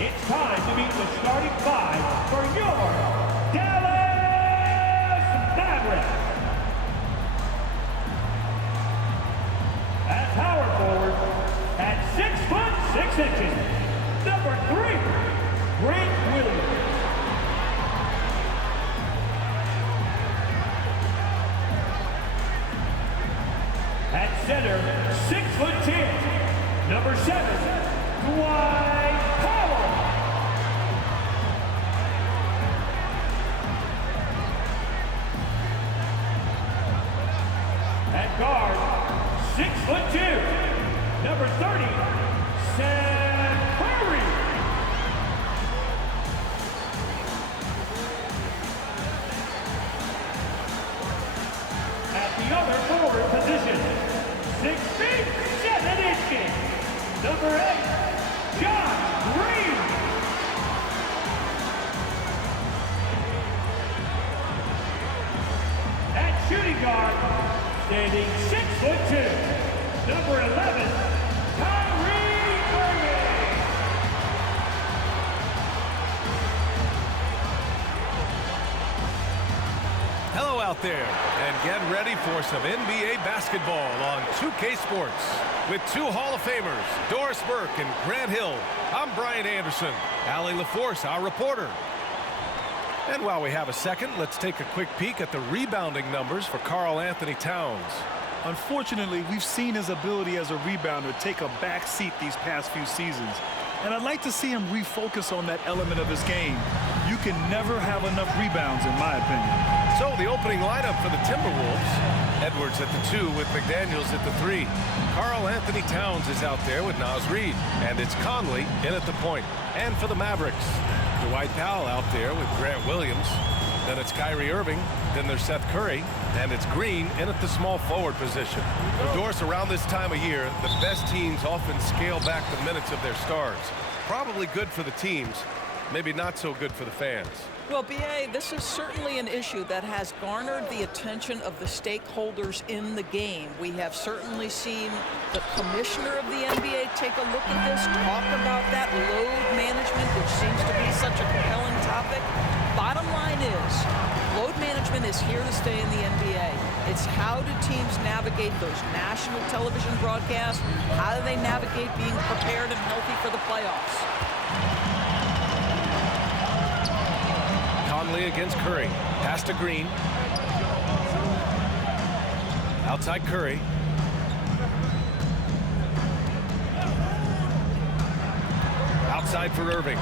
It's time to meet the starting five for your Dallas Mavericks. At power forward, at 6'6", number 3, Grant Williams. At center, 6'10", number 7, Dwight Powell. At guard, 6'2", number 30, Seth Curry. At the other forward position, 6 feet 7 inches, number 8, John Green. At shooting guard, standing 6'2", number 11, Kyrie Irving. Hello out there, and get ready for some NBA basketball on 2K Sports. With two Hall of Famers, Doris Burke and Grant Hill, I'm Brian Anderson. Allie LaForce, our reporter. And while we have a second, let's take a quick peek at the rebounding numbers for Karl-Anthony Towns. Unfortunately, we've seen his ability as a rebounder take a back seat these past few seasons. And I'd like to see him refocus on that element of his game. You can never have enough rebounds, in my opinion. So the opening lineup for the Timberwolves. Edwards at the 2 with McDaniels at the 3. Karl-Anthony Towns is out there with Naz Reid. And it's Conley in at the point. And for the Mavericks, Dwight Powell out there with Grant Williams. Then it's Kyrie Irving. Then there's Seth Curry. And it's Green in at the small forward position. For Doris, around this time of year, the best teams often scale back the minutes of their stars. Probably good for the teams, maybe not so good for the fans. Well, B.A., this is certainly an issue that has garnered the attention of the stakeholders in the game. We have certainly seen the commissioner of the NBA take a look at this, talk about that load management, which seems to be such a compelling topic. Bottom line is, load management is here to stay in the NBA. It's how do teams navigate those national television broadcasts? How do they navigate being prepared and healthy for the playoffs? Conley against Curry. Pass to Green. Outside Curry. Outside for Irving.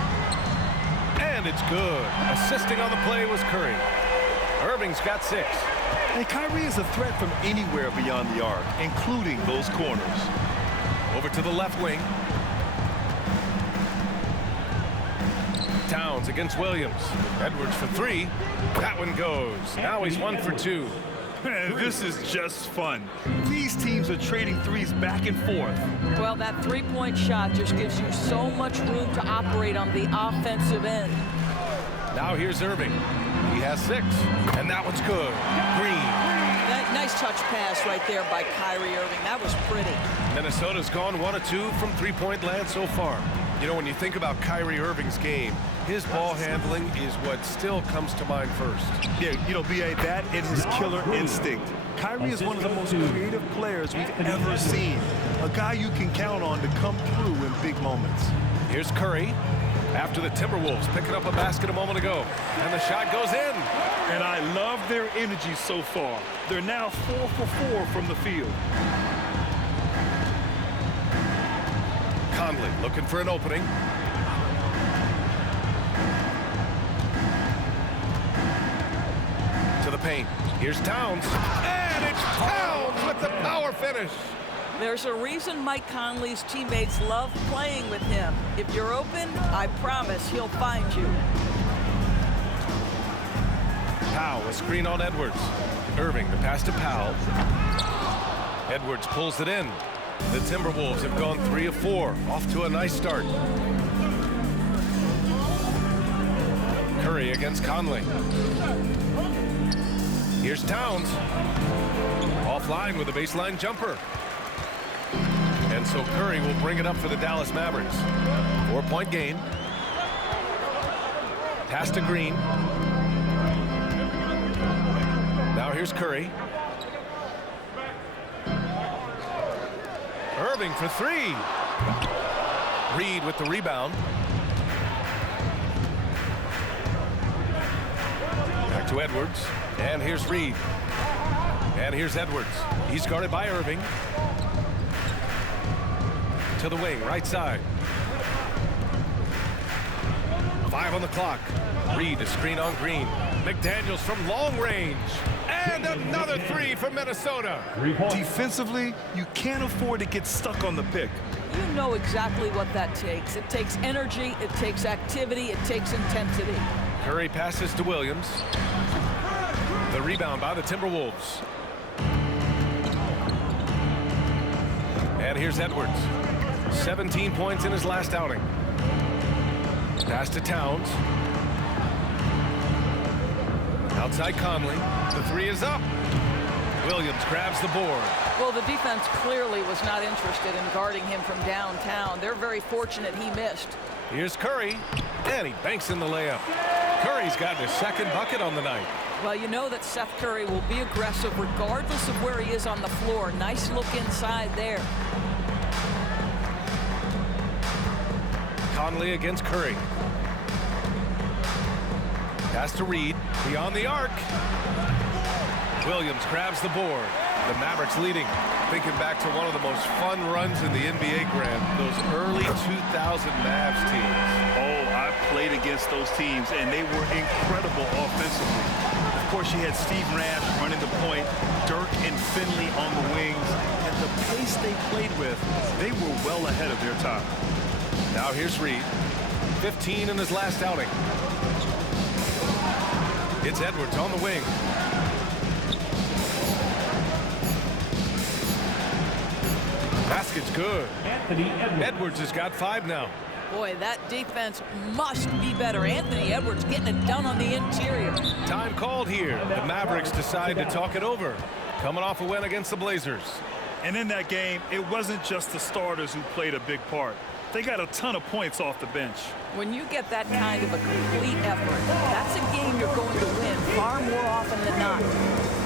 And it's good. Assisting on the play was Curry. Irving's got 6. And Kyrie is a threat from anywhere beyond the arc, including those corners. Over to the left wing. Towns against Williams. Edwards for 3. That one goes. Now he's 1 for 2. Man, this is just fun. These teams are trading threes back and forth. Well, that three-point shot just gives you so much room to operate on the offensive end. Now here's Irving. He has 6. And that one's good. Green. That nice touch pass right there by Kyrie Irving. That was pretty. Minnesota's gone 1 of 2 from three-point land so far. You know, when you think about Kyrie Irving's game, his ball handling is what still comes to mind first. Yeah, you know, B.A., that and his killer instinct. Kyrie is one of the most creative players we've ever seen. A guy you can count on to come through in big moments. Here's Curry after the Timberwolves picking up a basket a moment ago. And the shot goes in. And I love their energy so far. They're now 4 for 4 from the field. Conley looking for an opening. To the paint. Here's Towns. And it's Towns with the power finish. There's a reason Mike Conley's teammates love playing with him. If you're open, I promise he'll find you. Powell, a screen on Edwards. Irving, the pass to Powell. Edwards pulls it in. The Timberwolves have gone 3 of 4, off to a nice start. Curry against Conley. Here's Towns. Offline with a baseline jumper. And so Curry will bring it up for the Dallas Mavericks. 4-point game. Pass to Green. Now here's Curry. Irving for three. Reed with the rebound. Back to Edwards. And here's Reed. And here's Edwards. He's guarded by Irving. To the wing, right side. 5 on the clock. Reed, a screen on Green. McDaniels from long range. And another three for Minnesota. Defensively, you can't afford to get stuck on the pick. You know exactly what that takes. It takes energy, it takes activity, it takes intensity. Curry passes to Williams. The rebound by the Timberwolves. And here's Edwards. 17 points in his last outing. Pass to Towns. Outside Conley. The three is up. Williams grabs the board. Well, the defense clearly was not interested in guarding him from downtown. They're very fortunate he missed. Here's Curry. And he banks in the layup. Curry's gotten his second bucket on the night. Well, you know that Seth Curry will be aggressive regardless of where he is on the floor. Nice look inside there. Conley against Curry. Pass to Reed. Beyond the arc. Williams grabs the board. The Mavericks leading. Thinking back to one of the most fun runs in the NBA, Grant. Those early 2000 Mavs teams. Oh, I played against those teams, and they were incredible offensively. Of course, you had Steve Nash running the point, Dirk and Finley on the wings, and the pace they played with, they were well ahead of their time. Now here's Reed. 15 in his last outing. It's Edwards on the wing. Basket's good. Anthony Edwards. Edwards has got 5 now. Boy, that defense must be better. Anthony Edwards getting it done on the interior. Time called here. The Mavericks decide to talk it over. Coming off a win against the Blazers. And in that game, it wasn't just the starters who played a big part. They got a ton of points off the bench. When you get that kind of a complete effort, that's a game you're going to win far more often than not.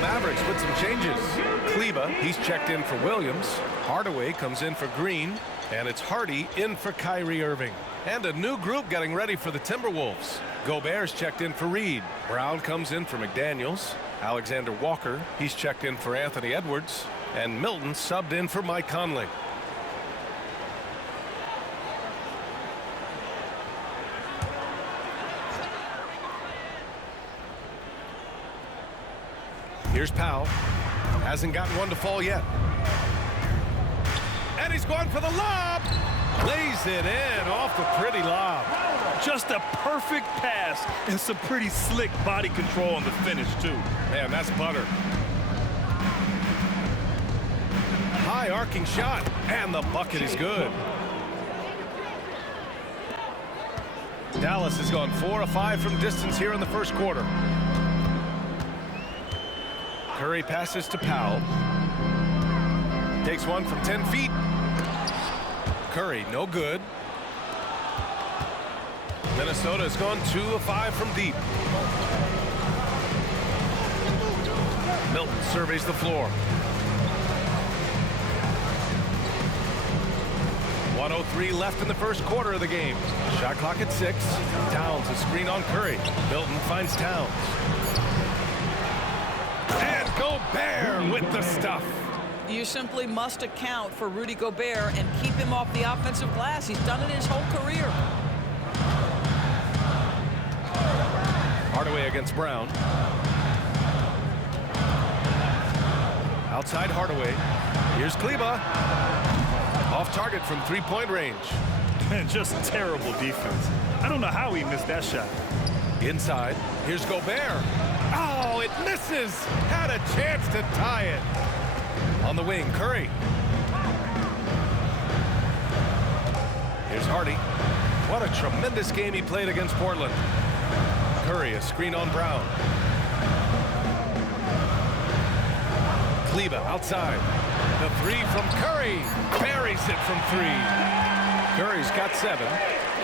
Mavericks with some changes. Kleba, he's checked in for Williams. Hardaway comes in for Green. And it's Hardy in for Kyrie Irving. And a new group getting ready for the Timberwolves. Gobert's checked in for Reed. Brown comes in for McDaniels. Alexander Walker, he's checked in for Anthony Edwards. And Milton subbed in for Mike Conley. Here's Powell. Hasn't gotten one to fall yet. And he's going for the lob. Lays it in off the pretty lob. Just a perfect pass and some pretty slick body control on the finish, too. Man, that's butter. High arcing shot, and the bucket is good. Dallas has gone 4 of 5 from distance here in the first quarter. Curry passes to Powell. Takes one from 10 feet. Curry, no good. Minnesota has gone 2 of 5 from deep. Milton surveys the floor. 1:03 left in the first quarter of the game. Shot clock at 6. Towns a screen on Curry. Milton finds Towns. And Gobert with the stuff. You simply must account for Rudy Gobert and keep him off the offensive glass. He's done it his whole career. Hardaway against Brown. Outside Hardaway. Here's Kleber. Off target from three-point range. And just terrible defense. I don't know how he missed that shot. Inside. Here's Gobert. Oh, it misses. Had a chance to tie it. On the wing, Curry. Here's Hardy. What a tremendous game he played against Portland. Curry, a screen on Brown. Kleber outside. The three from Curry. Buries it from 3. Curry's got 7.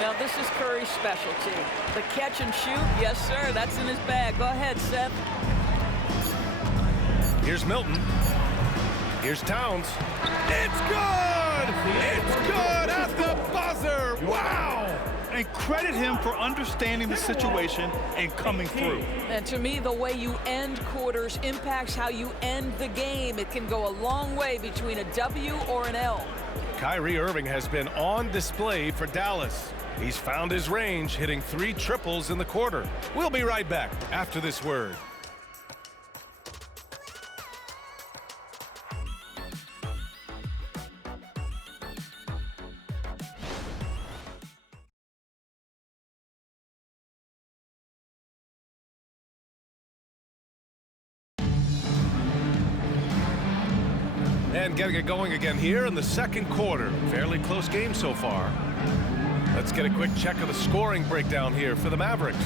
Now, this is Curry's specialty. The catch and shoot, yes, sir. That's in his bag. Go ahead, Seth. Here's Milton. Here's Towns. It's good! It's good at the buzzer! Wow! And credit him for understanding the situation and coming through. And to me, the way you end quarters impacts how you end the game. It can go a long way between a W or an L. Kyrie Irving has been on display for Dallas. He's found his range, hitting 3 triples in the quarter. We'll be right back after this word. And getting it going again here in the second quarter. Fairly close game so far. Let's get a quick check of the scoring breakdown here for the Mavericks.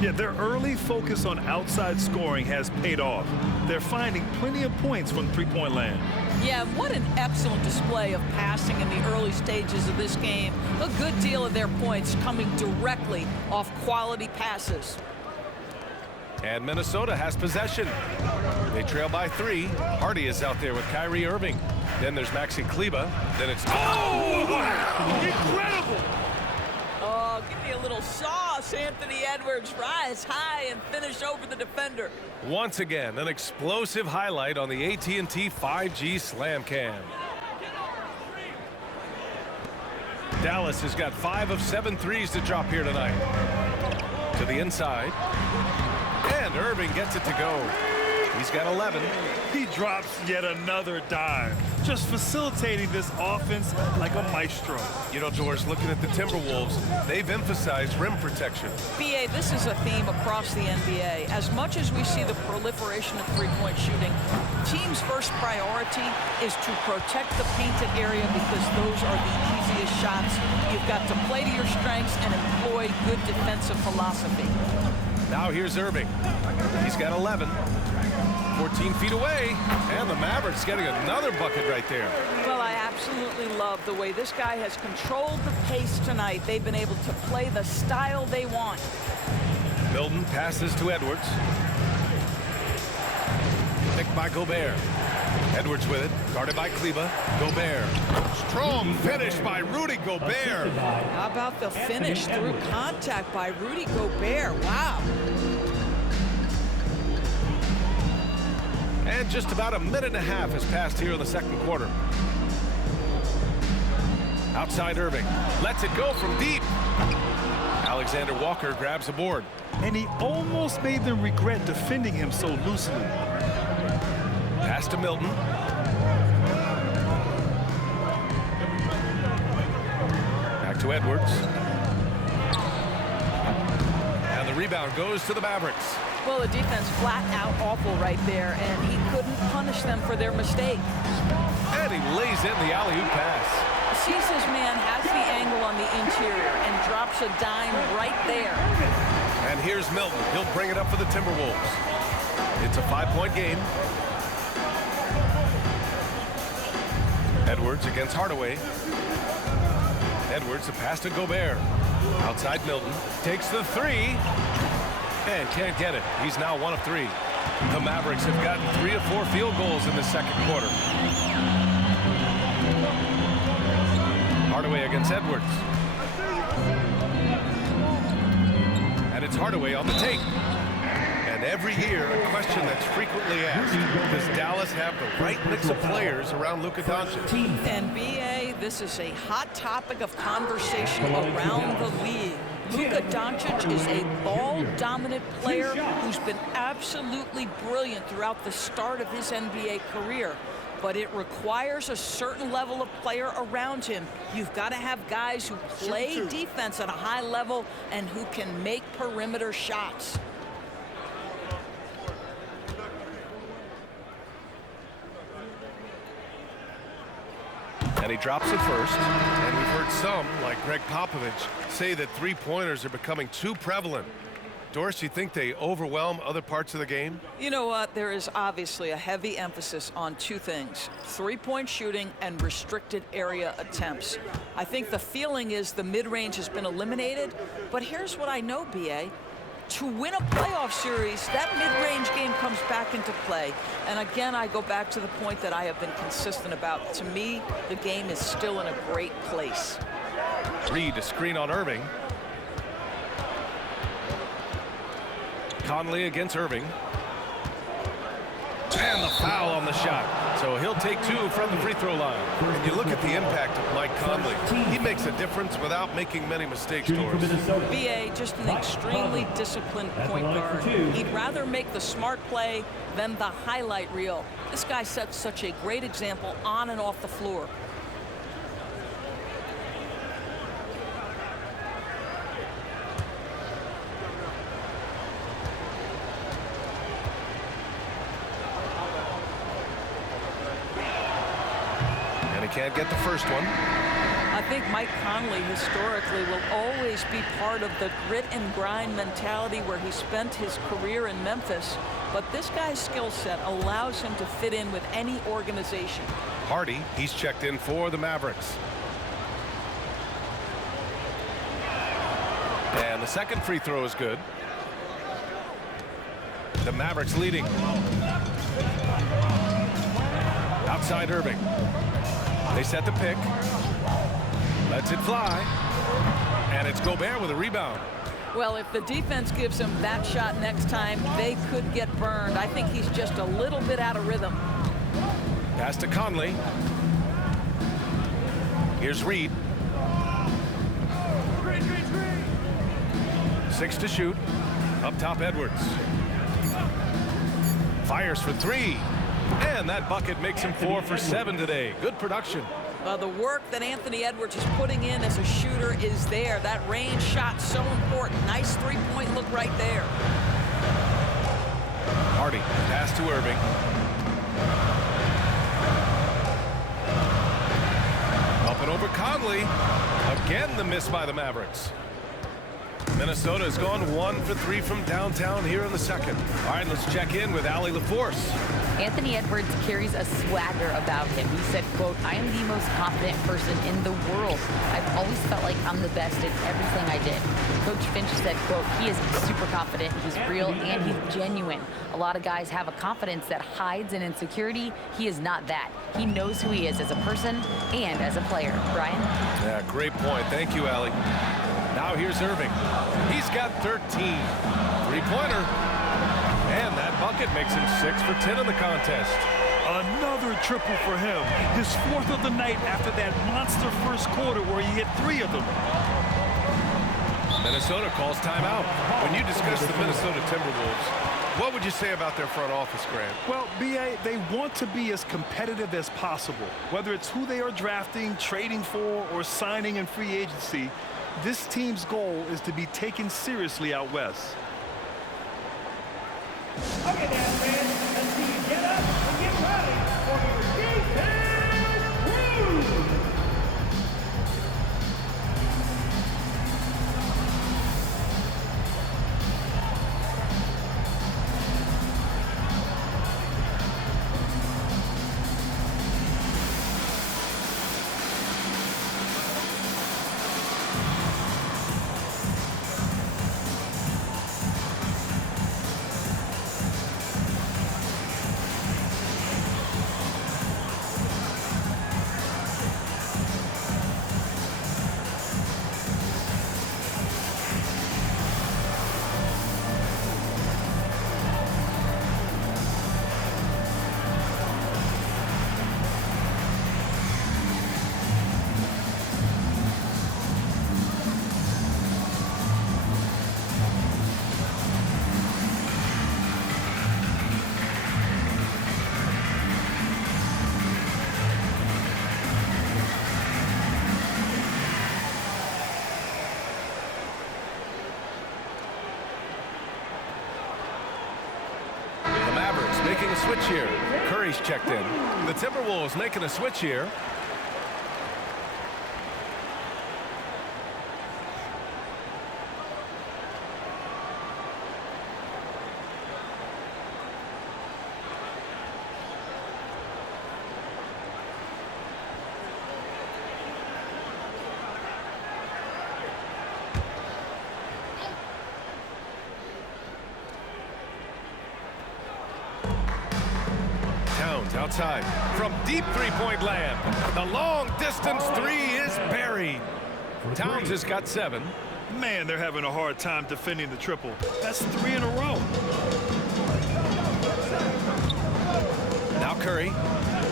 Yeah, their early focus on outside scoring has paid off. They're finding plenty of points from three-point land. Yeah, what an excellent display of passing in the early stages of this game. A good deal of their points coming directly off quality passes. And Minnesota has possession. They trail by 3. Hardy is out there with Kyrie Irving. Then there's Maxi Kleber. Then it's... Oh, wow! Incredible! Oh, give me a little sauce, Anthony Edwards. Rise high and finish over the defender. Once again, an explosive highlight on the AT&T 5G Slam Cam. Dallas has got 5 of 7 threes to drop here tonight. To the inside. And Irving gets it to go. He's got 11. He drops yet another dime, just facilitating this offense like a maestro. You know, Doris, looking at the Timberwolves, they've emphasized rim protection. BA, this is a theme across the NBA. As much as we see the proliferation of three-point shooting, teams' first priority is to protect the painted area because those are the easiest shots. You've got to play to your strengths and employ good defensive philosophy. Now here's Irving. He's got 11. 14 feet away, and the Mavericks getting another bucket right there. Well, I absolutely love the way this guy has controlled the pace tonight. They've been able to play the style they want. Milton passes to Edwards. Picked by Gobert. Edwards with it, guarded by Kleber. Gobert. Strong finish by Rudy Gobert. How about the finish through contact by Rudy Gobert? Wow. And just about a minute and a half has passed here in the second quarter. Outside Irving. Lets it go from deep. Alexander Walker grabs a board. And he almost made them regret defending him so loosely. Pass to Milton. Back to Edwards. And the rebound goes to the Mavericks. Well, the defense flat out awful right there, and he couldn't punish them for their mistake. And he lays in the alley-oop pass. Sees his man, has the angle on the interior, and drops a dime right there. And here's Milton. He'll bring it up for the Timberwolves. It's a 5-point game. Edwards against Hardaway. Edwards, a pass to Gobert. Outside Milton. Takes the 3. And can't get it. He's now 1 of 3. The Mavericks have gotten 3 of 4 field goals in the second quarter. Hardaway against Edwards. And it's Hardaway on the take. And every year, a question that's frequently asked, does Dallas have the right mix of players around Luka Doncic? And BA, this is a hot topic of conversation around the league. Luka Doncic is a ball-dominant player who's been absolutely brilliant throughout the start of his NBA career. But it requires a certain level of player around him. You've got to have guys who play defense at a high level and who can make perimeter shots. And he drops it first. And we've heard some, like Greg Popovich, say that three-pointers are becoming too prevalent. Doris, you think they overwhelm other parts of the game? You know what? There is obviously a heavy emphasis on two things: three-point shooting and restricted area attempts. I think the feeling is the mid-range has been eliminated, but here's what I know, BA. To win a playoff series, that mid-range game comes back into play. And again, I go back to the point that I have been consistent about. To me, the game is still in a great place. Reed, a screen on Irving. Conley against Irving. And the foul on the shot. So he'll take two from the free throw line. And you look at the impact of Mike Conley. He makes a difference without making many mistakes, Doris. BA, just an extremely disciplined point guard. He'd rather make the smart play than the highlight reel. This guy sets such a great example on and off the floor. Can't get the first one. I think Mike Conley historically will always be part of the grit and grind mentality where he spent his career in Memphis, but this guy's skill set allows him to fit in with any organization. Hardy, he's checked in for the Mavericks. And the second free throw is good. The Mavericks leading. Outside Irving. They set the pick. Lets it fly. And it's Gobert with a rebound. Well, if the defense gives him that shot next time, they could get burned. I think he's just a little bit out of rhythm. Pass to Conley. Here's Reed. 6 to shoot. Up top, Edwards. Fires for 3. And that bucket makes him 4 for 7 today. Good production. The work that Anthony Edwards is putting in as a shooter is there. That range shot so important. Nice three-point look right there. Hardy, pass to Irving. Up and over Conley. Again, the miss by the Mavericks. Minnesota has gone 1 for 3 from downtown here in the second. All right, let's check in with Allie LaForce. Anthony Edwards carries a swagger about him. He said, quote, "I am the most confident person in the world. I've always felt like I'm the best at everything I did." Coach Finch said, quote, "He is super confident, he's real, and he's genuine. A lot of guys have a confidence that hides an insecurity. He is not that. He knows who he is as a person and as a player." Brian? Yeah, great point. Thank you, Allie. Now here's Irving. He's got 13. Three-pointer. And that bucket makes him 6 for 10 in the contest. Another triple for him. His 4th of the night after that monster first quarter where he hit 3 of them. Minnesota calls timeout. When you discuss the Minnesota Timberwolves, what would you say about their front office, Grant? Well, BA, they want to be as competitive as possible. Whether it's who they are drafting, trading for, or signing in free agency, this team's goal is to be taken seriously out west. Okay, now, fans, let's see you get up and get ready for your defense crew. switch here. Curry's checked in. The Timberwolves making a switch here. Outside from deep three-point land. The long-distance three is buried. Towns has got 7. Man, they're having a hard time defending the triple. That's 3 in a row. Now Curry,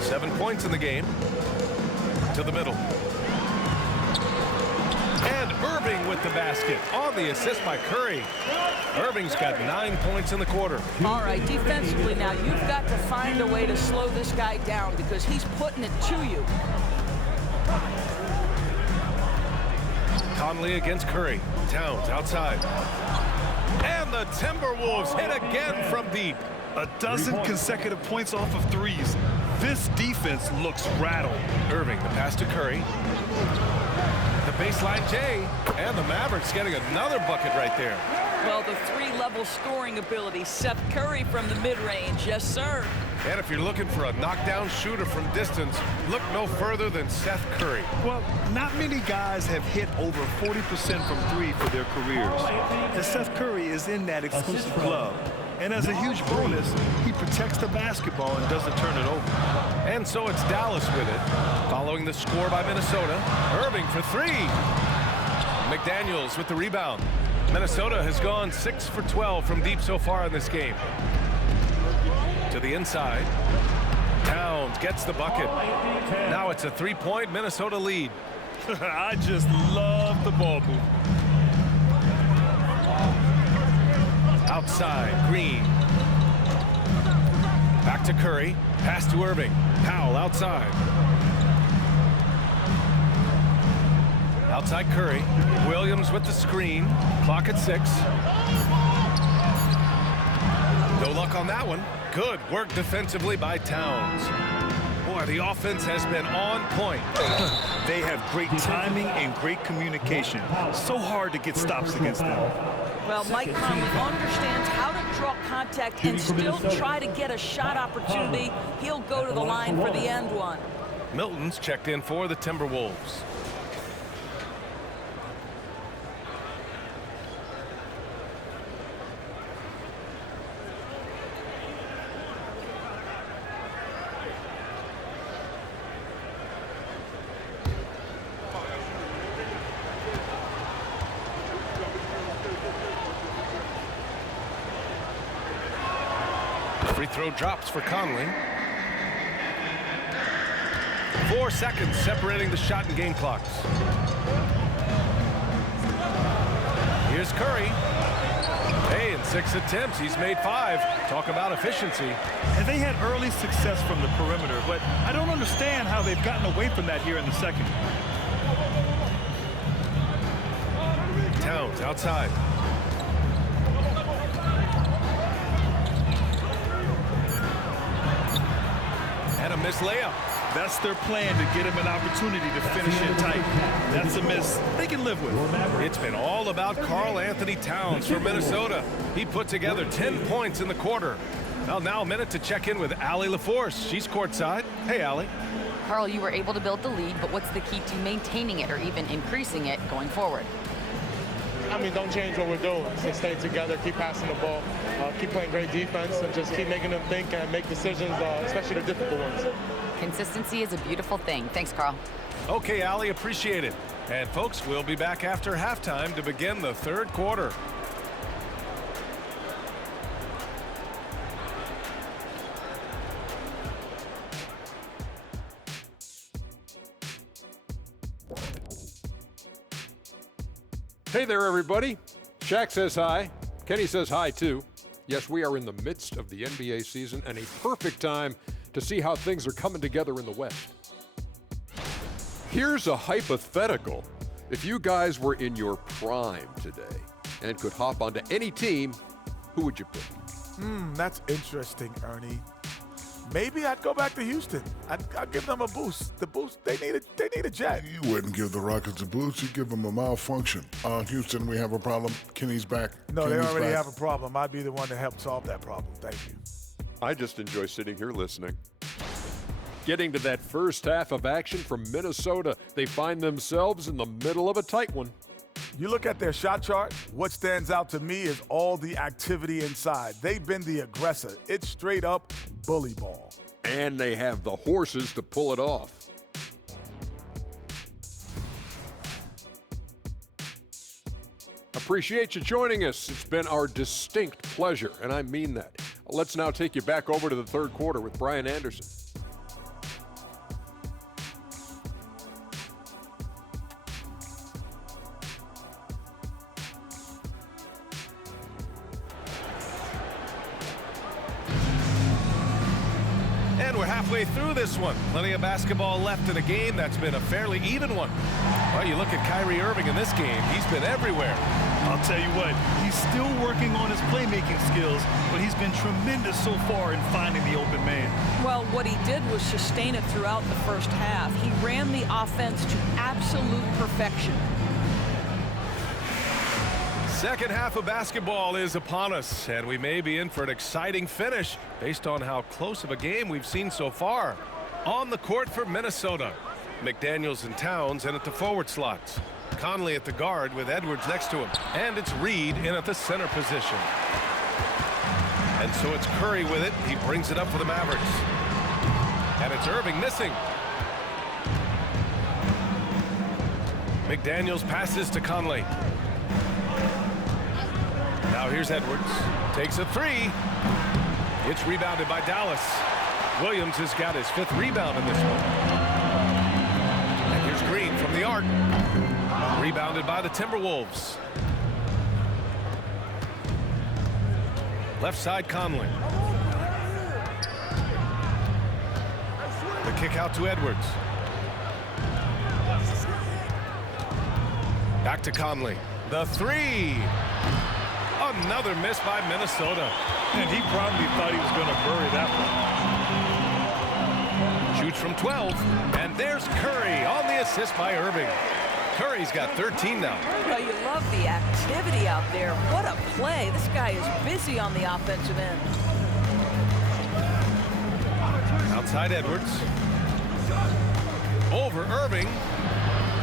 7 points in the game. To the middle. And Irving with the basket on the assist by Curry. Irving's got 9 points in the quarter. All right, defensively now, you've got to find a way to slow this guy down because he's putting it to you. Conley against Curry. Towns outside. And the Timberwolves hit again from deep. A dozen consecutive points off of threes. This defense looks rattled. Irving, the pass to Curry. The baseline J, and the Mavericks getting another bucket right there. Well, the 3-level scoring ability. Seth Curry from the mid-range. Yes, sir. And if you're looking for a knockdown shooter from distance, look no further than Seth Curry. Well, not many guys have hit over 40% from 3 for their careers. And Seth Curry is in that exclusive club. And as a huge bonus, he protects the basketball and doesn't turn it over. And so it's Dallas with it. Following the score by Minnesota, Irving for 3. McDaniels with the rebound. Minnesota has gone 6 for 12 from deep so far in this game. To the inside. Towns gets the bucket. Now it's a 3-point Minnesota lead. I just love the ball move. Outside, Green. Back to Curry. Pass to Irving. Powell outside. Outside Curry. Williams with the screen. Clock at 6. No luck on that one. Good work defensively by Towns. Boy, the offense has been on point. They have great timing and great communication. So hard to get stops against them. Well, Mike Conley understands how to draw contact and still try to get a shot opportunity. He'll go to the line for the end one. Milton's checked in for the Timberwolves. Free throw drops for Conley. 4 seconds separating the shot and game clocks. Here's Curry. Hey, in 6 attempts, he's made 5. Talk about efficiency. And they had early success from the perimeter, but I don't understand how they've gotten away from that here in the second. Towns outside. And a missed layup. That's their plan, to get him an opportunity to finish it tight. That's a miss they can live with. It's been all about Karl Anthony Towns for Minnesota. He put together 10 points in the quarter. Well, now a minute to check in with Allie LaForce. She's courtside. Hey, Allie. Karl, you were able to build the lead, but what's the key to maintaining it or even increasing it going forward? I mean, don't change what we're doing. Just stay together, keep passing the ball, keep playing great defense, and just keep making them think and make decisions, especially the difficult ones. Consistency is a beautiful thing. Thanks, Karl. Okay, Allie, appreciate it. And folks, we'll be back after halftime to begin the third quarter. Hey there, everybody. Shaq says hi. Kenny says hi, too. Yes, we are in the midst of the NBA season and a perfect time to see how things are coming together in the West. Here's a hypothetical. If you guys were in your prime today and could hop onto any team, who would you pick? That's interesting, Ernie. maybe I'd go back to Houston. I'd give them a boost. The boost, they need a jet. You wouldn't give the Rockets a boost. You give them a malfunction. Houston, we have a problem. Kenny's back. No, Kenny's they already back. have a problem. I'd be the one to help solve that problem. Thank you. I just enjoy sitting here listening. Getting to that first half of action from Minnesota, they find themselves in the middle of a tight one. You look at their shot chart, what stands out to me is all the activity inside. They've been the aggressor. It's straight up bully ball. And they have the horses to pull it off. Appreciate you joining us. It's been our distinct pleasure, and I mean that. Let's now take you back over to the third quarter with Brian Anderson. And we're halfway through this one. Plenty of basketball left in a game that's been a fairly even one. Well, you look at Kyrie Irving in this game. He's been everywhere. I'll tell you what, he's still working on his playmaking skills, but he's been tremendous so far in finding the open man. Well, what he did was sustain it throughout the first half. He ran the offense to absolute perfection. Second half of basketball is upon us, and we may be in for an exciting finish based on how close of a game we've seen so far. On the court for Minnesota, McDaniels and Towns in at the forward slots. Conley at the guard with Edwards next to him. And it's Reed in at the center position. And so it's Curry with it. He brings it up for the Mavericks. And it's Irving missing. McDaniels passes to Conley. Now here's Edwards. Takes a three. It's rebounded by Dallas. Williams has got his 5th rebound in this one. And here's Green from the arc. Rebounded by the Timberwolves. Left side Conley. The kick out to Edwards. Back to Conley. The three. Another miss by Minnesota. And he probably thought he was going to bury that one. Shoots from 12. And there's Curry on the assist by Irving. Curry's got 13 now. Well, you love the activity out there. What a play. This guy is busy on the offensive end. Outside Edwards. Over Irving.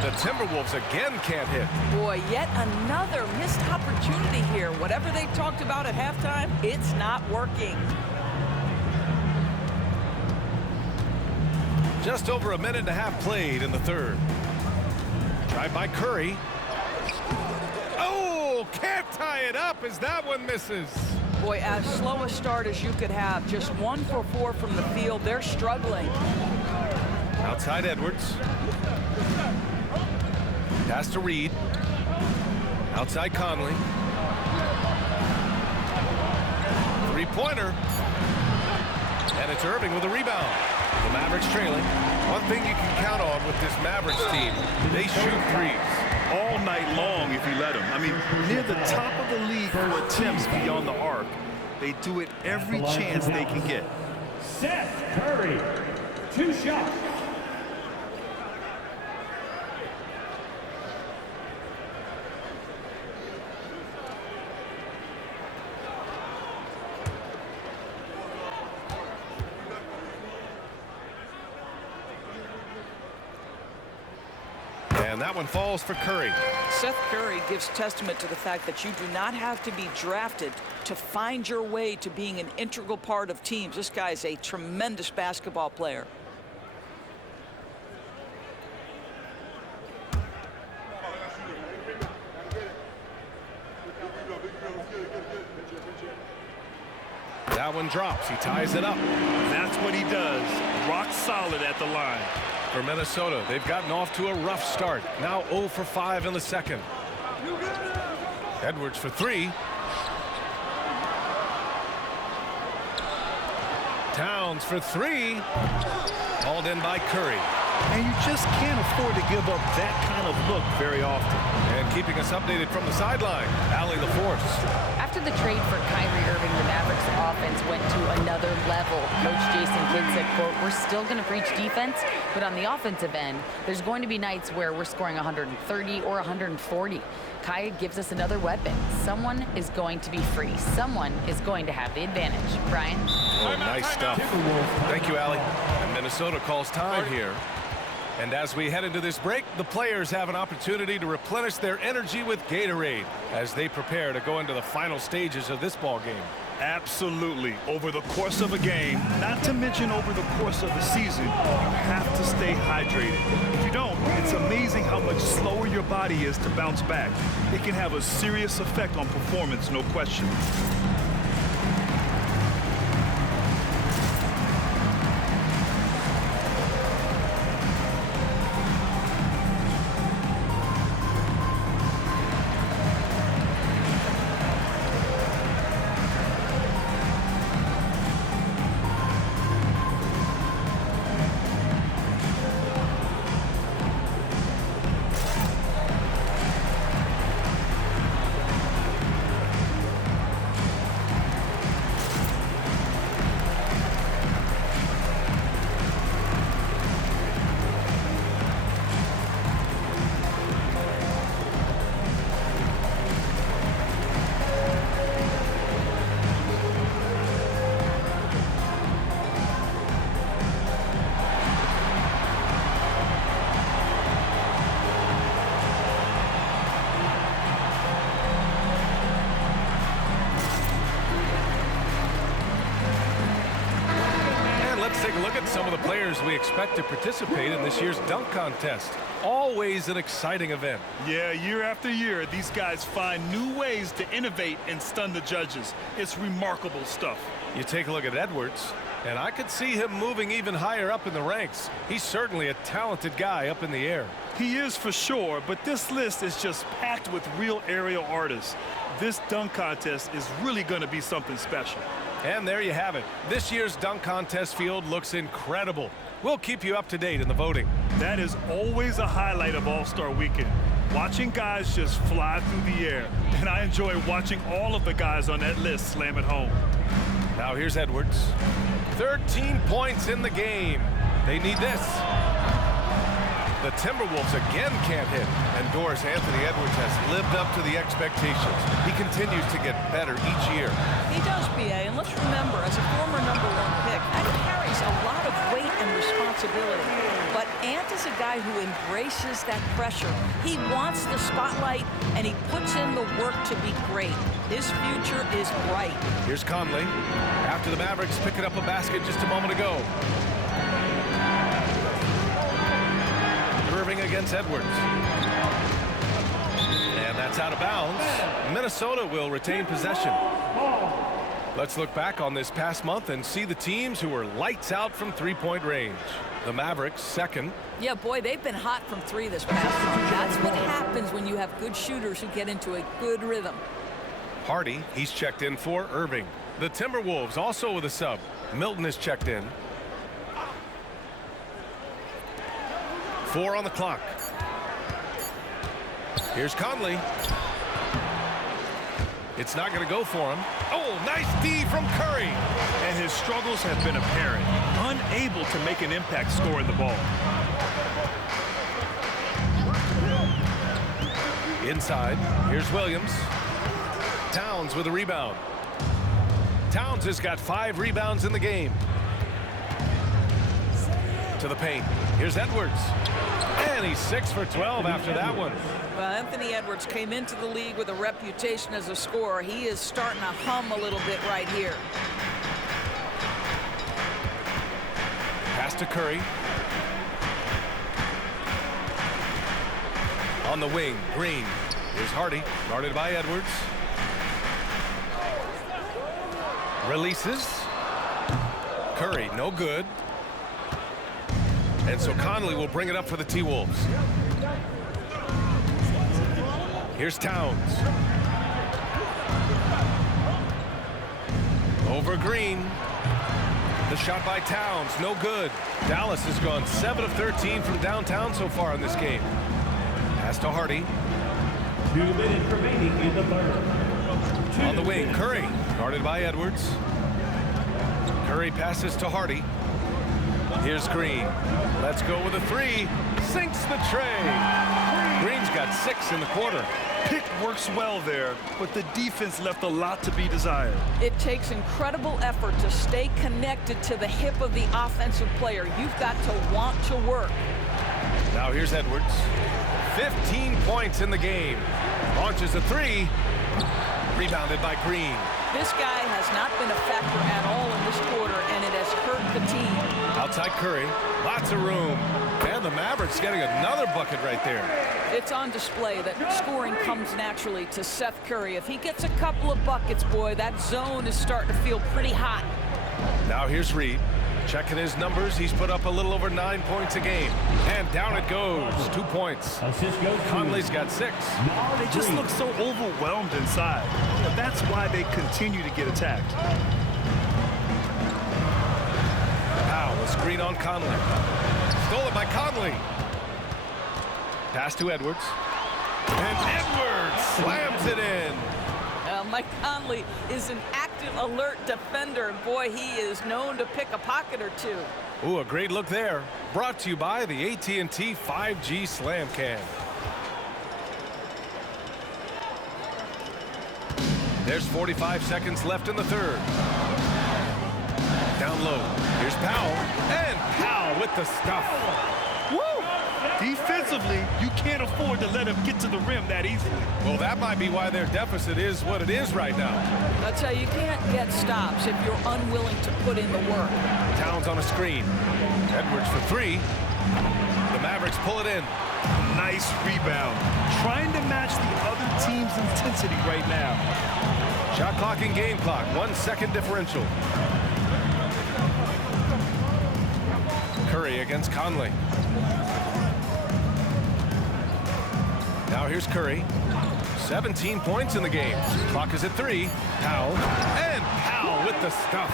The Timberwolves again can't hit. Boy, yet another missed opportunity here. Whatever they talked about at halftime, it's not working. Just over a minute and a half played in the third. Drive by Curry. Oh, can't tie it up as that one misses. Boy, as slow a start as you could have. Just 1 for 4 from the field. They're struggling. Outside Edwards. Pass to Reed. Outside Conley. Three-pointer. And it's Irving with a rebound. The Mavericks trailing. One thing you can count on with this Mavericks team, they shoot threes. All night long if you let them. I mean, near the top of the league for attempts beyond the arc. They do it every chance they can get. Seth Curry, 2 shots. And that one falls for Curry. Seth Curry gives testament to the fact that you do not have to be drafted to find your way to being an integral part of teams. This guy is a tremendous basketball player. That one drops. He ties it up. That's what he does. Rock solid at the line. For Minnesota, they've gotten off to a rough start. Now 0 for 5 in the second. Edwards for 3. Towns for 3. Hauled in by Curry. And you just can't afford to give up that kind of look very often. And keeping us updated from the sideline, Allie LaForce. After the trade for Kyrie Irving, the Mavericks offense went to another level. Coach Jason Kidd said, quote, we're still going to preach defense, but on the offensive end, there's going to be nights where we're scoring 130 or 140. Kai gives us another weapon. Someone is going to be free. Someone is going to have the advantage. Brian? Oh, nice stuff. Thank you, Allie. And Minnesota calls time here. And as we head into this break, the players have an opportunity to replenish their energy with Gatorade as they prepare to go into the final stages of this ball game. Absolutely. Over the course of a game, not to mention over the course of the season, you have to stay hydrated. If you don't, it's amazing how much slower your body is to bounce back. It can have a serious effect on performance, no question. Some of the players we expect to participate in this year's dunk contest. Always an exciting event. Yeah, year after year, these guys find new ways to innovate and stun the judges. It's remarkable stuff. You take a look at Edwards, and I could see him moving even higher up in the ranks. He's certainly a talented guy up in the air. He is for sure, but this list is just packed with real aerial artists. This dunk contest is really going to be something special. And there you have it. This year's dunk contest field looks incredible. We'll keep you up to date in the voting. That is always a highlight of All-Star Weekend. Watching guys just fly through the air. And I enjoy watching all of the guys on that list slam it home. Now here's Edwards. 13 points in the game. They need this. The Timberwolves again can't hit, and Doris Anthony Edwards has lived up to the expectations. He continues to get better each year. He does, B.A., and let's remember, as a former #1 pick, that carries a lot of weight and responsibility. But Ant is a guy who embraces that pressure. He wants the spotlight, and he puts in the work to be great. His future is bright. Here's Conley. After the Mavericks picking up a basket just a moment ago. Irving against Edwards. And that's out of bounds. Minnesota will retain possession. Let's look back on this past month and see the teams who were lights out from three-point range. The Mavericks second. Yeah, boy, they've been hot from three this past month. That's what happens when you have good shooters who get into a good rhythm. Hardy, he's checked in for Irving. The Timberwolves also with a sub. Milton is checked in. 4 on the clock. Here's Conley. It's not going to go for him. Oh, nice D from Curry. And his struggles have been apparent. Unable to make an impact scoring the ball. Inside, here's Williams. Towns with a rebound. Towns has got 5 rebounds in the game. To the paint. Here's Edwards. And he's 6 for 12 after that one. Well, Anthony Edwards came into the league with a reputation as a scorer. He is starting to hum a little bit right here. Pass to Curry. On the wing, Green. Here's Hardy, guarded by Edwards. Releases. Curry, no good. And so Conley will bring it up for the T-Wolves. Here's Towns. Over Green. The The shot by Towns, no good. Dallas has gone 7 of 13 from downtown so far in this game. Pass to Hardy. 2 minutes remaining in the third. On the wing, Curry, guarded by Edwards. Curry passes to Hardy. Here's Green. Let's go with a 3. Sinks the tray. Green's got 6 in the quarter. Pick works well there, but the defense left a lot to be desired. It takes incredible effort to stay connected to the hip of the offensive player. You've got to want to work. Now here's Edwards. 15 points in the game. Launches a 3. Rebounded by Green. This guy has not been a factor at all in this quarter, and it has hurt the team. Outside Curry. Lots of room. And the Mavericks getting another bucket right there. It's on display that scoring comes naturally to Seth Curry. If he gets a couple of buckets, boy, that zone is starting to feel pretty hot. Now here's Reed. Checking his numbers, he's put up a little over 9 points a game. And down it goes. 2 points. Assist goes to Conley's got 6. They just look so overwhelmed inside. That's why they continue to get attacked. Powell, a screen on Conley. Stolen by Conley. Pass to Edwards. And Edwards slams it in. Mike Conley is an active, alert defender. Boy, he is known to pick a pocket or two. Ooh, a great look there. Brought to you by the AT&T 5G Slam Cam. There's 45 seconds left in the third. Down low. Here's Powell. And Powell with the stuff. Woo! Defensively, you can't afford to let him get to the rim that easily. Well, that might be why their deficit is what it is right now. That's how you can't get stops if you're unwilling to put in the work. Towns on a screen. Edwards for 3. The Mavericks pull it in. Nice rebound. Trying to match the other team's intensity right now. Shot clock and game clock. 1 second differential. Curry against Conley. Now here's Curry. 17 points in the game. Clock is at 3. Powell. And Powell with the stuff.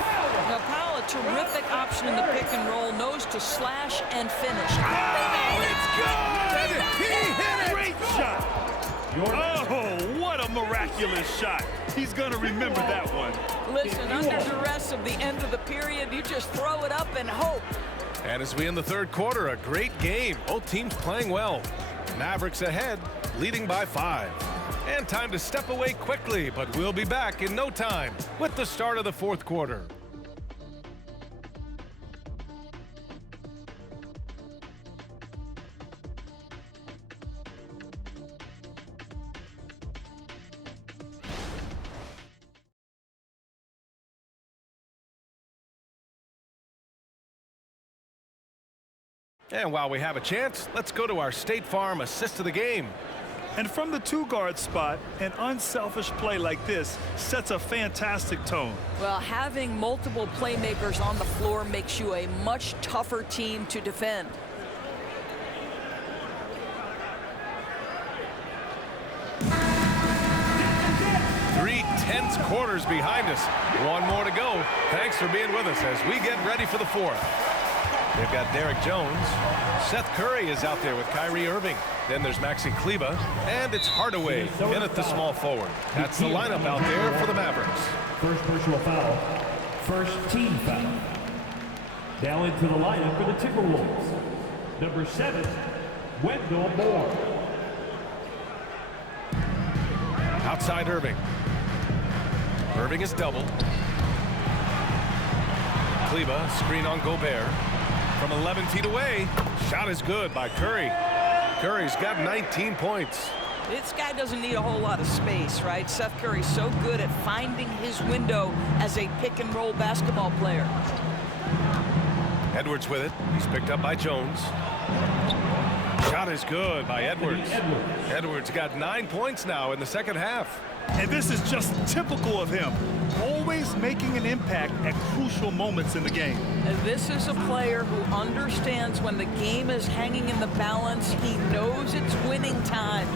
Now, Powell, a terrific option in the pick and roll, knows to slash and finish. Oh, it's good! He hit it! Great shot! Oh, what a miraculous shot. He's going to remember that one. Listen, under duress of the end of the period, you just throw it up and hope. And as we end the third quarter, a great game. Both teams playing well. Mavericks ahead, leading by 5. And time to step away quickly, but we'll be back in no time with the start of the fourth quarter. And while we have a chance, let's go to our State Farm assist of the game. And from the 2-guard spot, an unselfish play like this sets a fantastic tone. Well, having multiple playmakers on the floor makes you a much tougher team to defend. Three tense quarters behind us. 1 more to go. Thanks for being with us as we get ready for the fourth. They've got Derek Jones. Seth Curry is out there with Kyrie Irving. Then there's Maxi Kleba. And it's Hardaway in at the small forward. That's the lineup out there for the Mavericks. First personal foul. First team foul. Now into the lineup for the Timberwolves. Number 7, Wendell Moore. Outside Irving. Irving is doubled. Kleba, screen on Gobert. From 11 feet away, shot is good by Curry. Curry's got 19 points. This guy doesn't need a whole lot of space, right? Seth Curry's so good at finding his window as a pick-and-roll basketball player. Edwards with it. He's picked up by Jones. Shot is good by Edwards. Edwards got 9 points now in the second half. And this is just typical of him. Always making an impact at crucial moments in the game. And this is a player who understands when the game is hanging in the balance. He knows it's winning time.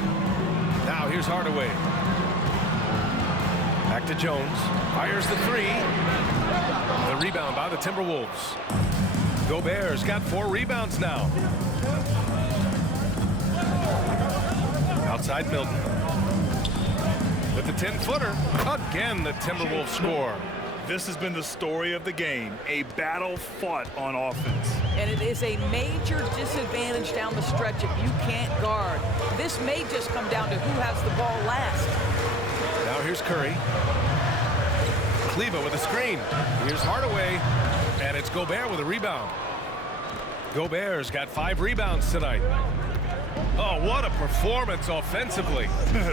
Now here's Hardaway. Back to Jones. Fires the 3. The the rebound by the Timberwolves. Gobert's got 4 rebounds now. Outside Milton. With the 10-footer. Again, the Timberwolves score. This has been the story of the game, a battle fought on offense. And it is a major disadvantage down the stretch if you can't guard. This may just come down to who has the ball last. Now here's Curry. Kleber with a screen. Here's Hardaway. And it's Gobert with a rebound. Gobert's got 5 rebounds tonight. Oh, what a performance offensively.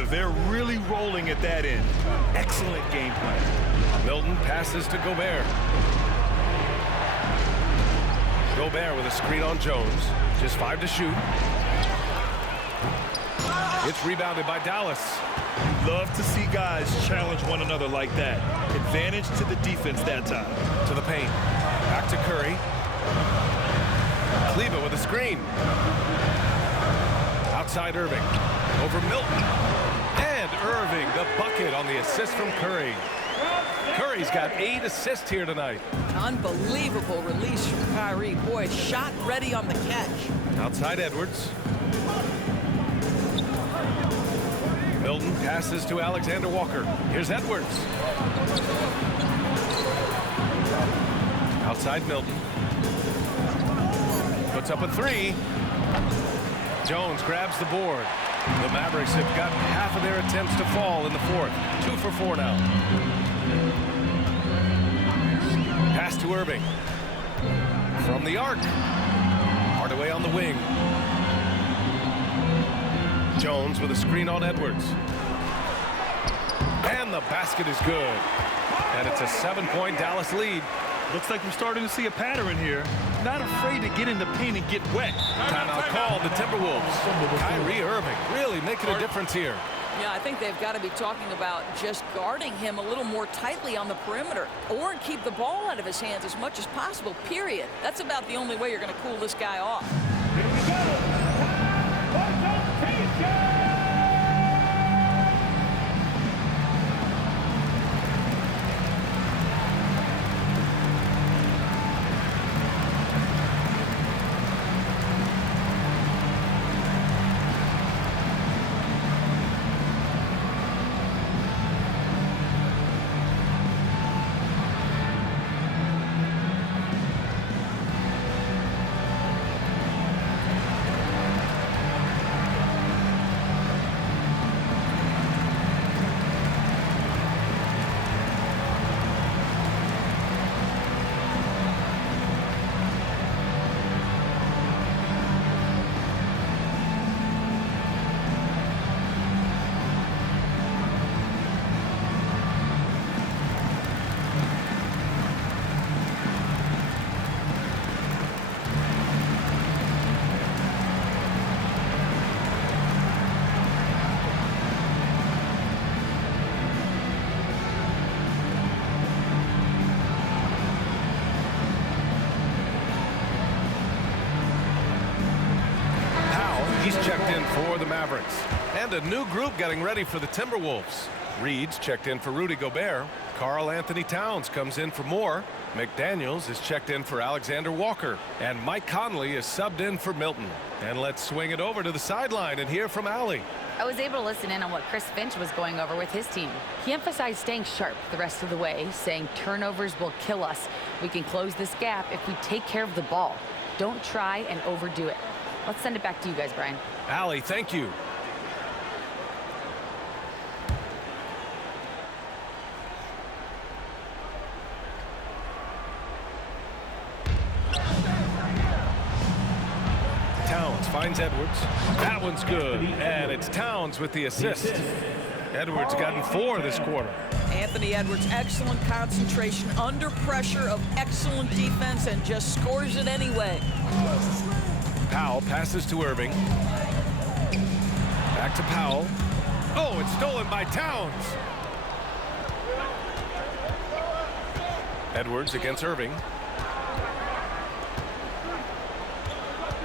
They're really rolling at that end. Excellent game plan. Milton passes to Gobert. Gobert with a screen on Jones. Just 5 to shoot. It's rebounded by Dallas. Love to see guys challenge one another like that. Advantage to the defense that time. To the paint. Back to Curry. Kleber with a screen. Outside Irving. Over Milton. And Irving, the bucket on the assist from Curry. Curry's got 8 assists here tonight. Unbelievable release from Kyrie. Boy, shot ready on the catch. Outside Edwards. Milton passes to Alexander Walker. Here's Edwards. Outside Milton. Puts up a 3. Jones grabs the board. The Mavericks have got half of their attempts to fall in the 4th. 2 for 4 now. Pass to Irving. From the arc. Hardaway on the wing. Jones with a screen on Edwards. And the basket is good. And it's a 7-point Dallas lead. Looks like we're starting to see a pattern here. Not afraid to get in the paint and get wet. Timeout called the Timberwolves. Kyrie Irving really making a difference here. Yeah, I think they've got to be talking about just guarding him a little more tightly on the perimeter or keep the ball out of his hands as much as possible, period. That's about the only way you're going to cool this guy off. Here we go. He's checked in for the Mavericks. And a new group getting ready for the Timberwolves. Reed's checked in for Rudy Gobert. Karl Anthony Towns comes in for Moore. McDaniels is checked in for Alexander Walker. And Mike Conley is subbed in for Milton. And let's swing it over to the sideline and hear from Allie. I was able to listen in on what Chris Finch was going over with his team. He emphasized staying sharp the rest of the way, saying turnovers will kill us. We can close this gap if we take care of the ball. Don't try and overdo it. Let's send it back to you guys, Brian. Allie, thank you. Towns finds Edwards. That one's good. And it's Towns with the assist. Edwards gotten 4 this quarter. Anthony Edwards, excellent concentration under pressure of excellent defense and just scores it anyway. Powell passes to Irving. Back to Powell. Oh, it's stolen by Towns. Edwards against Irving.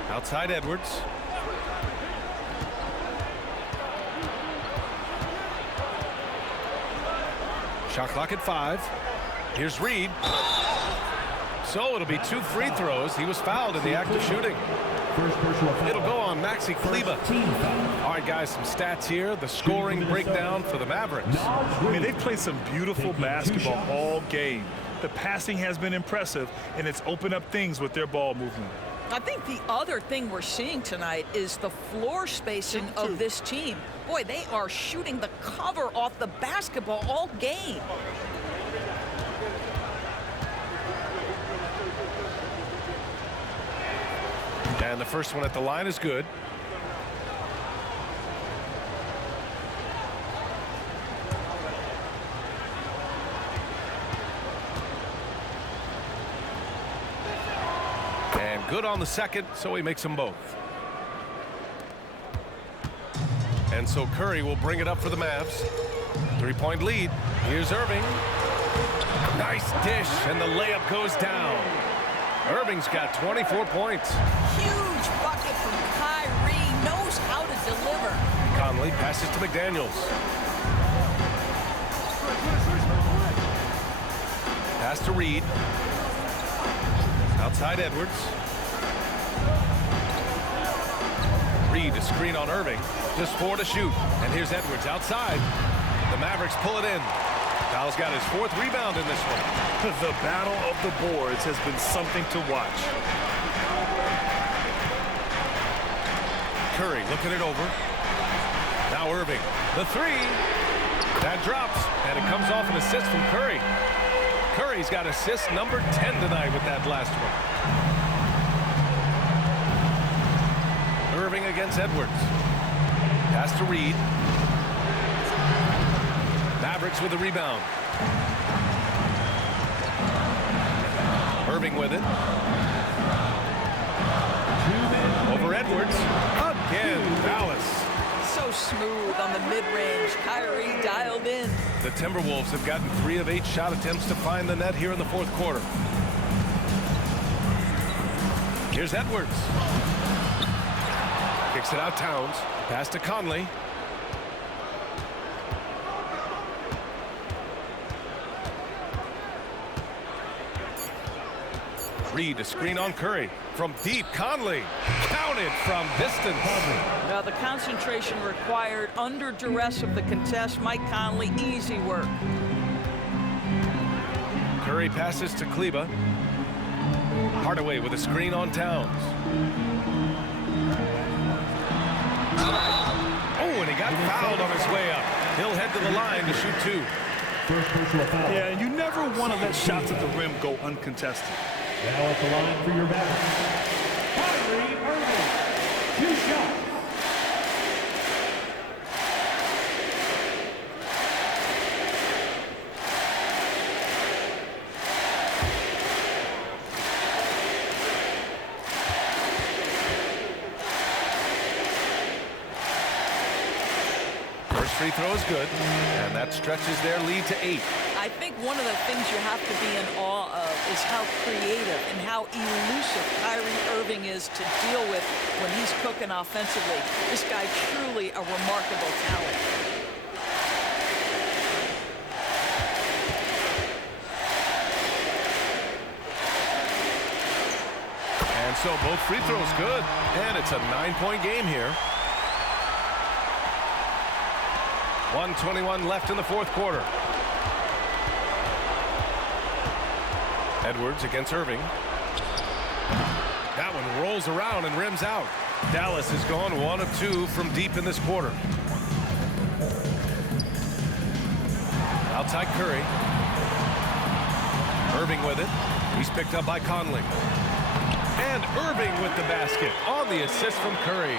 Outside Edwards. Shot clock at 5. Here's Reed. So it'll be 2 free throws. He was fouled in the act of shooting. First personal foul. It'll go on Maxi Kleber. Team foul. All right, guys, some stats here. The scoring breakdown for the Mavericks. I mean, they've played some beautiful basketball all game. The passing has been impressive, and it's opened up things with their ball movement. I think the other thing we're seeing tonight is the floor spacing of this team. Boy, they are shooting the cover off the basketball all game. And the first one at the line is good. And good on the second, so he makes them both. And so Curry will bring it up for the Mavs. 3-point lead. Here's Irving. Nice dish, and the layup goes down. Irving's got 24 points. Huge bucket from Kyrie. Knows how to deliver. Conley passes to McDaniels. Pass to Reed. Outside Edwards. Reed to screen on Irving. Just 4 to shoot. And here's Edwards outside. The Mavericks pull it in. Kyle's got his 4th rebound in this one. The battle of the boards has been something to watch. Curry looking it over. Now Irving. The 3. That drops. And it comes off an assist from Curry. Curry's got assist number 10 tonight with that last one. Irving against Edwards. Pass to Reed. Mavericks with the rebound. Irving with it. Over Edwards. Again, Dallas. So smooth on the mid-range. Kyrie dialed in. The Timberwolves have gotten 3 of 8 shot attempts to find the net here in the 4th quarter. Here's Edwards. Kicks it out Towns. Pass to Conley. Reed to screen on Curry. From deep, Conley. Counted from distance. Now the concentration required under duress of the contest. Mike Conley, easy work. Curry passes to Kleber. Hardaway with a screen on Towns. Oh, and he got fouled on his way up. He'll head to the line to shoot 2. First personal foul. Yeah, and you never want to let shots at the rim go uncontested. Now at the line for your Mavericks. Kyrie Irving. 2 shots. First free throw is good, and that stretches their lead to 8. I think one of the things you have to be in awe of is how creative and how elusive Kyrie Irving is to deal with when he's cooking offensively. This guy truly a remarkable talent. And so both free throws good, and it's a 9-point game here. 1:21 left in the 4th quarter. Edwards against Irving. That one rolls around and rims out. Dallas has gone 1 of 2 from deep in this quarter. Outside Curry. Irving with it. He's picked up by Conley. And Irving with the basket on the assist from Curry.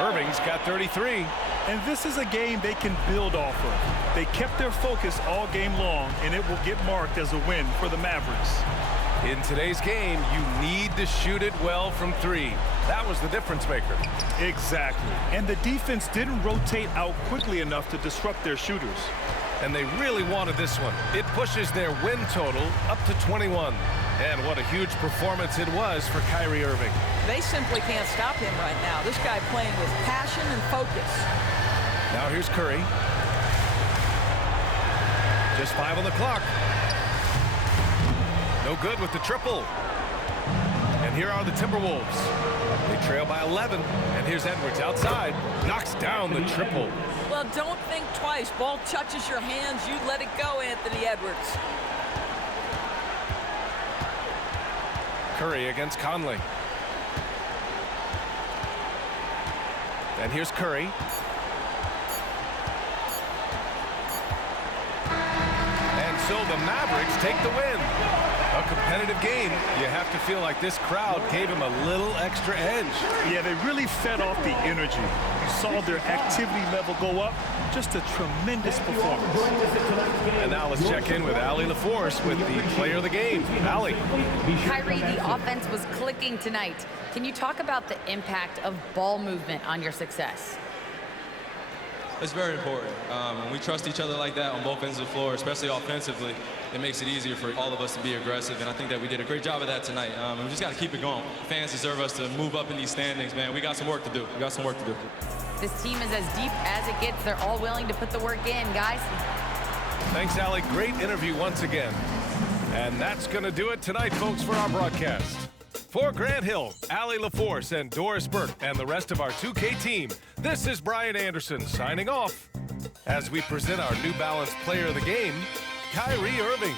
Irving's got 33. And this is a game they can build off of. They kept their focus all game long, and it will get marked as a win for the Mavericks. In today's game, you need to shoot it well from 3. That was the difference maker. Exactly. And the defense didn't rotate out quickly enough to disrupt their shooters. And they really wanted this one. It pushes their win total up to 21. And what a huge performance it was for Kyrie Irving. They simply can't stop him right now. This guy playing with passion and focus. Now here's Curry. Just 5 on the clock. No good with the triple. And here are the Timberwolves. They trail by 11. And here's Edwards outside. Knocks down the triple. Well, don't think twice. Ball touches your hands, you let it go, Anthony Edwards. Curry against Conley. And here's Curry. And so the Mavericks take the win. A competitive game. You have to feel like this crowd gave him a little extra edge. Yeah, they really fed off the energy. You saw their activity level go up. Just a tremendous performance. And now let's check in with Allie LaForce with the player of the game. Allie. Kyrie, the offense was clicking tonight. Can you talk about the impact of ball movement on your success? It's very important. When we trust each other like that on both ends of the floor, especially offensively, it makes it easier for all of us to be aggressive, and I think that we did a great job of that tonight. And we just got to keep it going. Fans deserve us to move up in these standings, man. We got some work to do. We got some work to do. This team is as deep as it gets. They're all willing to put the work in, guys. Thanks, Allie. Great interview once again. And that's going to do it tonight, folks, for our broadcast. For Grant Hill, Allie LaForce, and Doris Burke, and the rest of our 2K team, this is Brian Anderson signing off as we present our New Balance Player of the Game, Kyrie Irving.